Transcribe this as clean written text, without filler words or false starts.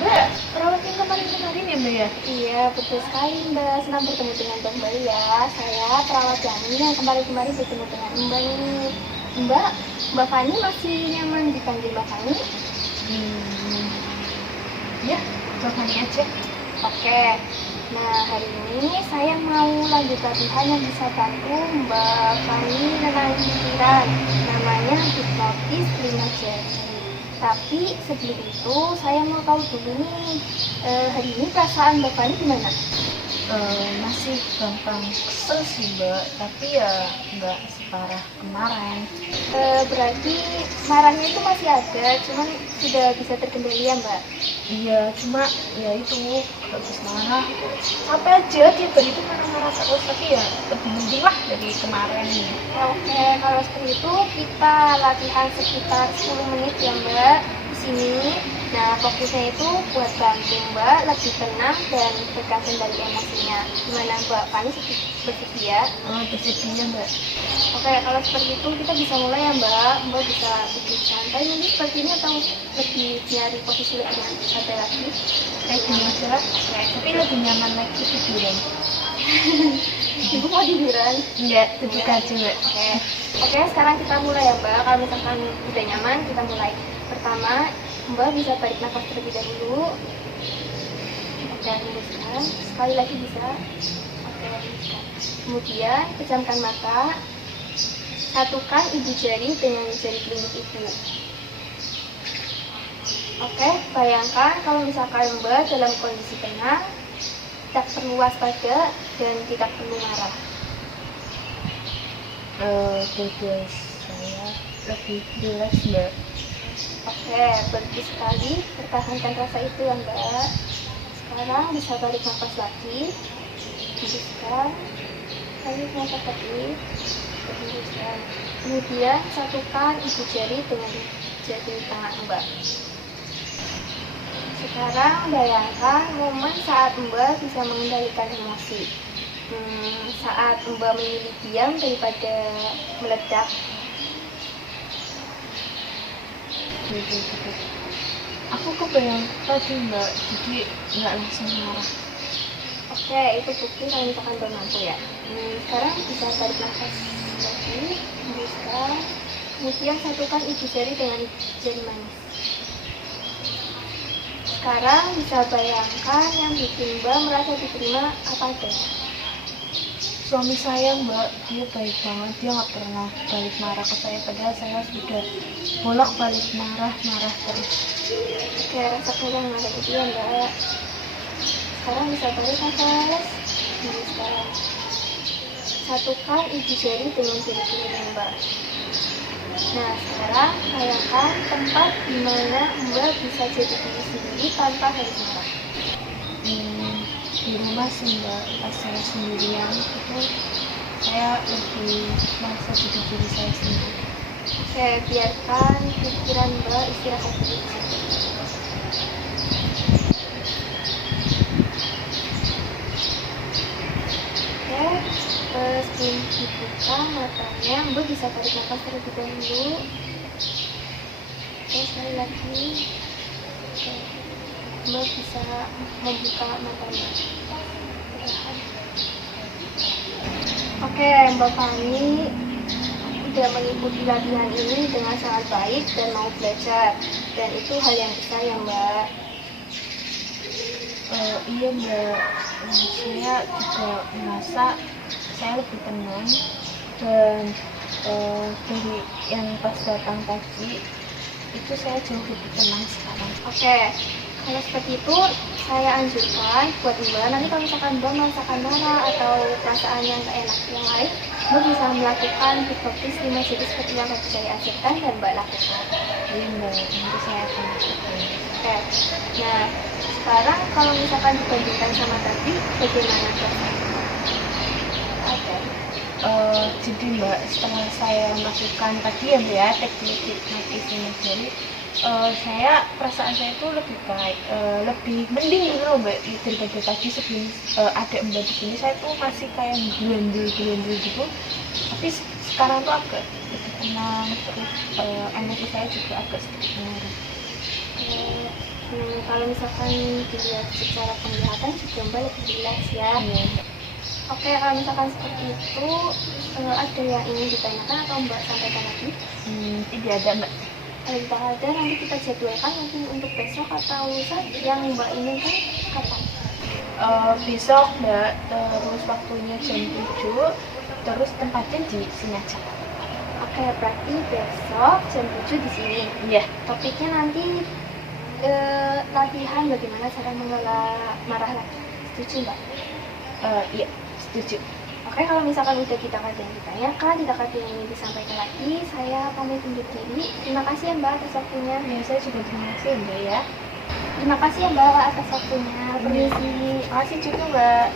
Mbak, perawat yang kemarin-kemarin ya Mbak ya? Iya, betul sekali Mbak. Senang bertemu dengan Mbak ya. Saya perawat Yani yang kemarin-kemarin bertemu dengan Mbak nih. Mbak Fani masih nyaman dipanggil Mbak Fani? Ya, Mbak Fani aja. Oke. Nah, hari ini saya mau lanjut latihan yang bisa bantu Mbak Fani menenangkan pikiran. Namanya hipnotis 5 jari. Tapi sebelum itu saya mau tahu dulu nih, hari ini perasaan Mbak Fani gimana? Masih gampang kesel sih Mbak, tapi ya nggak separah kemarin. Berarti marahnya itu masih ada, cuman sudah bisa terkendali ya Mbak? Iya, cuma ya itu habis marah sampai aja tiap hari itu marah-marah terus, tapi ya lebih mending lah dari kemarin nih. Oke, kalau seperti itu kita latihan sekitar 10 menit ya Mbak di sini. Nah, fokusnya itu buat bantu Mbak lebih tenang dan terkendali emosinya. Gimana Mbak Fani, bersedia? Bersedia Mbak. Oke, kalau seperti itu kita bisa mulai ya Mbak. Mbak bisa duduk santai mungkin seperti ini atau lebih nyari posisi lebih santai lagi? Kayak gini aja lah, tapi lebih nyaman lagi tiduran. Ibu mau tiduran? Enggak, duduk aja Mbak. Oke, sekarang kita mulai ya Mbak. Kalau misalkan udah nyaman, kita mulai. Pertama, Mbak bisa tarik nafas terlebih dahulu. Oke, hembuskan. Sekali lagi bisa. Oke, hembuskan. Kemudian, pejamkan mata. Satukan ibu jari dengan jari telunjuk ibu. Oke, bayangkan kalau misalkan Mbak dalam kondisi tenang, tidak perlu waspada dan tidak perlu marah. Dada saya lebih jelas Mbak. Oke, bagus sekali. Pertahankan rasa itu ya Mbak. Sekarang bisa tarik nafas lagi. Hembuskan. Tarik nafas lagi. Hembuskan. Kemudian satukan ibu jari dengan jari tangan Mbak. Sekarang bayangkan momen saat Mbak bisa mengendalikan emosi. Saat Mbak memilih diam daripada meledak. Aku kebayang tadi Mbak, jadi nggak langsung marah. Oke, itu bukti kalau misalkan Mbak mampu ya. Sekarang bisa tarik nafas lagi, hembuskan. Kemudian satukan ibu jari dengan jari manis. Sekarang bisa bayangkan yang bikin Mbak merasa diterima apa adanya. Suami saya Mbak, dia baik banget, dia nggak pernah balik marah ke saya, padahal saya sudah bolak-balik marah terus. Oke, rasakan yang ada di dia Mbak. Sekarang bisa tarik nafas, hembuskan. Satukan ibu jari dengan jari kelingking Mbak. Nah, sekarang bayangkan tempat di mana Mbak bisa jadi diri sendiri tanpa harus marah. Di rumah sih Mbak, pas saya sendirian itu saya lebih merasa jadi diri saya sendiri. Oke, biarkan pikiran Mbak istirahat dulu. Oke, sebelum dibuka matanya, Mbak bisa tarik nafas terlebih dahulu. Oke, sekali lagi. Oke, Mbak bisa membuka matanya. Oke, Mbak Fani sudah mengikuti latihan ini dengan sangat baik dan mau belajar, dan itu hal yang besar ya Mbak. Iya Mbak, saya juga merasa saya lebih tenang dan dari yang pas datang tadi itu saya jauh lebih tenang sekarang. Oke, kalau seperti itu saya anjurkan buat Mbak, nanti kalau misalkan Mbak merasakan marah atau perasaan yang gak enak yang lain, Mbak bisa melakukan hipnotis 5 jari seperti yang tadi saya ajarkan dan Mbak lakukan. Iya Mbak, nanti saya akan lakukan. Oke, nah sekarang kalau misalkan dibandingkan sama tadi, bagaimana Mbak? Oke. Jadi Mbak, setelah saya melakukan tadi ya Mbak ya, teknik hipnotis 5 jari, saya perasaan saya itu lebih baik, lebih mending gitu loh Mbak daripada tadi sebelum ada Mbak di sini. Saya tuh masih kayak gelendul gitu, tapi sekarang tuh agak lebih tenang, terus emosi saya juga agak sedikit menurun. Kalau misalkan dilihat secara penglihatan juga Mbak lebih jelas ya. Iya. Oke, kalau misalkan seperti itu ada yang ingin ditanyakan atau Mbak sampaikan lagi? Tidak ada Mbak. Kalau tidak ada, nanti kita jadwalkan mungkin untuk besok atau lusa. Yang Mbak inginkan kapan? Besok Mbak, terus waktunya jam 7, terus tempatnya di Sinajak. Oke, berarti besok jam 7 di sini. Iya. Topiknya nanti latihan bagaimana cara mengelola marah lagi. Setuju Mbak? Iya, setuju. Oke, kalau misalkan udah kita ada yang ditanyakan, tidak ada yang ingin disampaikan lagi, saya pamit undur diri. Terima kasih ya Mbak atas waktunya. Ya, saya juga terima kasih ya, Mbak ya. Terima kasih ya Mbak atas waktunya. Permisi. Terima kasih juga Mbak.